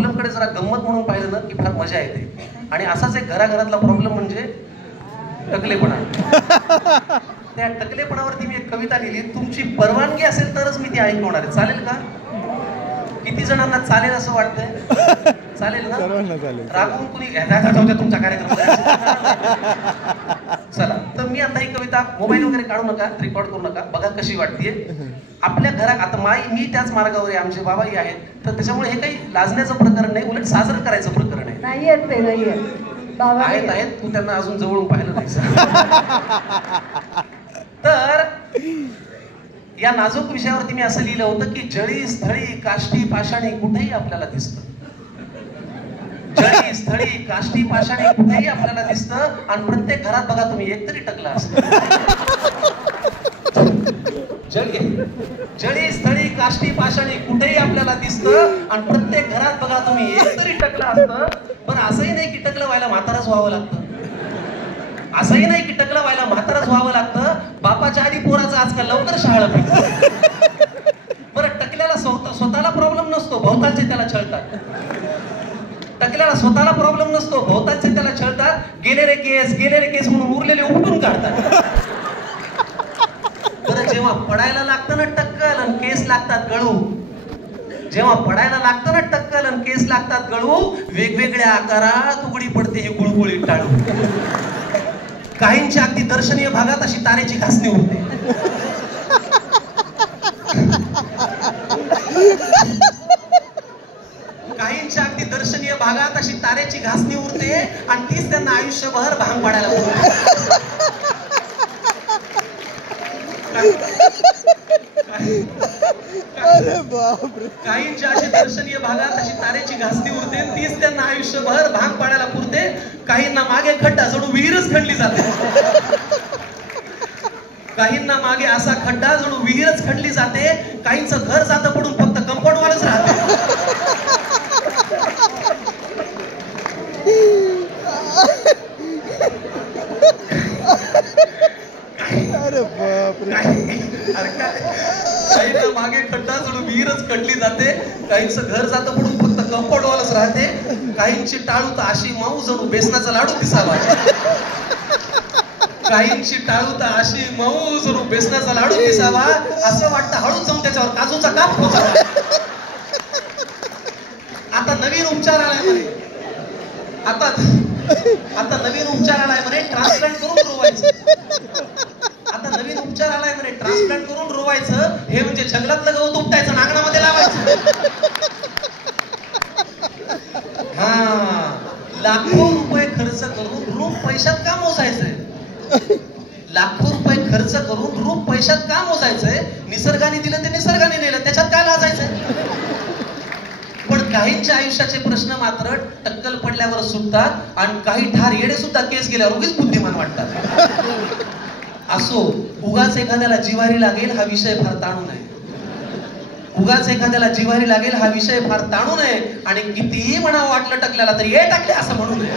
प्रॉब्लेमकडे जरा गंमत म्हणून पाहिलं ना की फार मजा येते. आणि असाच एक घराघरातला प्रॉब्लेम म्हणजे टकलेपणा. त्या टकलेपणावरती मी एक कविता लिहिली. तुमची परवानगी असेल तरच मी ती ऐकवणार आहे. चालेल का? किती जणांना चालेल असं वाटतंय? चालेल ना? रागवून कुणी तुमचा कार्यक्रम. चला, तर मी आता ही कविता मोबाईल वगैरे काढू नका, रेकॉर्ड करू नका, बघा कशी वाटतेय. आपल्या घरात आता मी त्याच मार्गावर आहे, आमचे बाबाही आहेत, तर त्याच्यामुळे हे काही लाजण्याचं प्रकरण नाही, उलट साजरं करायचं प्रकरण आहे. आहेत तू त्यांना अजून जवळून पाहिलं नाही. तर या नाजूक विषयावरती मी असं लिहिलं होतं की जळी स्थळी काष्टी पाषाणी कुठेही आपल्याला दिसतं. जळी स्थळी काष्टी पाषाणी कुठेही आपल्याला दिसतं. आणि प्रत्येक घरात बघा तुम्ही एकतरी टकला असतं. जळी स्थळी काष्टी पाषाणी कुठेही आपल्याला दिसतं. आणि प्रत्येक घरात बघा तुम्ही एकतरी टकला असतं. पण असंही नाही की टकलं व्हायला म्हाताराच व्हावं लागतं. असंही नाही की टकलं व्हायला म्हाताराच व्हावं लागतं. बापाच्या आधी पोराचं आजकाल लवकर शाळा भेटतं. बरं, टकल्याला स्वतःला प्रॉब्लेम नसतो, भोवतालचे त्याला छळतात. टकल्याला स्वतःला प्रॉब्लेम नसतो, भोवतालचे त्याला छळतात. गेले रे केस म्हणून उरलेले उपटून काढतात. बरं, जेव्हा पडायला लागतं ना टक्कल आणि केस लागतात गळू, जेव्हा पडायला लागतं ना टक्कल आणि केस लागतात गळू, वेगवेगळ्या आकारात उघडी पडते ही गुळगुळीत टाळू. काहींच्या अगदी दर्शनीय भागात अशी तारेची घासणी उरते. काहींच्या अगदी दर्शनीय भागात अशी तारेची घासणी उरते आणि तीच त्यांना आयुष्यभर भांग पाडायला उरते. काहींच्या अशी दर्शनीय भागात अशी तारेची घासणी उरते, तीच त्यांना आयुष्यभर भांग पाडायला पुरते. काहींना मागे खड्डा जणू विहीरच खणली जाते. काहींना मागे असा खड्डा जणू विहीरच खणली जाते. काहींचं घर जातं पडून फक्त कंपाऊंडवालच राहते. काहींना मागे खड्डा जणू विहीरच खणली जाते. काहींचं घर जातं पडून फक्त कंपाऊंडवालच राहते. काहींची टाळू तर अशी मऊ जणू बेसनाचा लाडू दिसावा. काहींची टाळू तर अशी मऊ जणू बेसनाचा लाडू दिसावा. असं वाटतं हळूच जाऊन त्याच्यावर काजूचा काप पोचावा. आता नवीन उपचार आलाय म्हणे. आता नवीन उपचार आलाय म्हणे, ट्रान्सप्लांट करून रोवायचं. आता नवीन उपचार आलाय म्हणे, ट्रान्सप्लांट करून रोवायचं. हे म्हणजे जंगलातलं गवत उपटायचं, नांगणामध्ये लावायचं. हा, लाखो रुपये खर्च करून रूप पैशात का मोजायचंय? लाखो रुपये खर्च करून रूप पैशात का मोजायचंय? निसर्गाने दिलं ते निसर्गाने नेलं, त्याच्यात काय लाजायचंय? पण काहींच्या आयुष्याचे प्रश्न मात्र टक्कल पडल्यावर सुटतात आणि काही ठार येडे सुद्धा केस गेल्यावर उगीच बुद्धिमान वाटतात. असो, उगाच एखाद्याला जिव्हारी लागेल हा विषय फार ताणू नये. उगाच एखाद्याला जिव्हारी लागेल हा विषय फार ताणू नये. आणि कितीही म्हणावं वाटलं टकल्याला तरी हे टाकले असं म्हणू नये.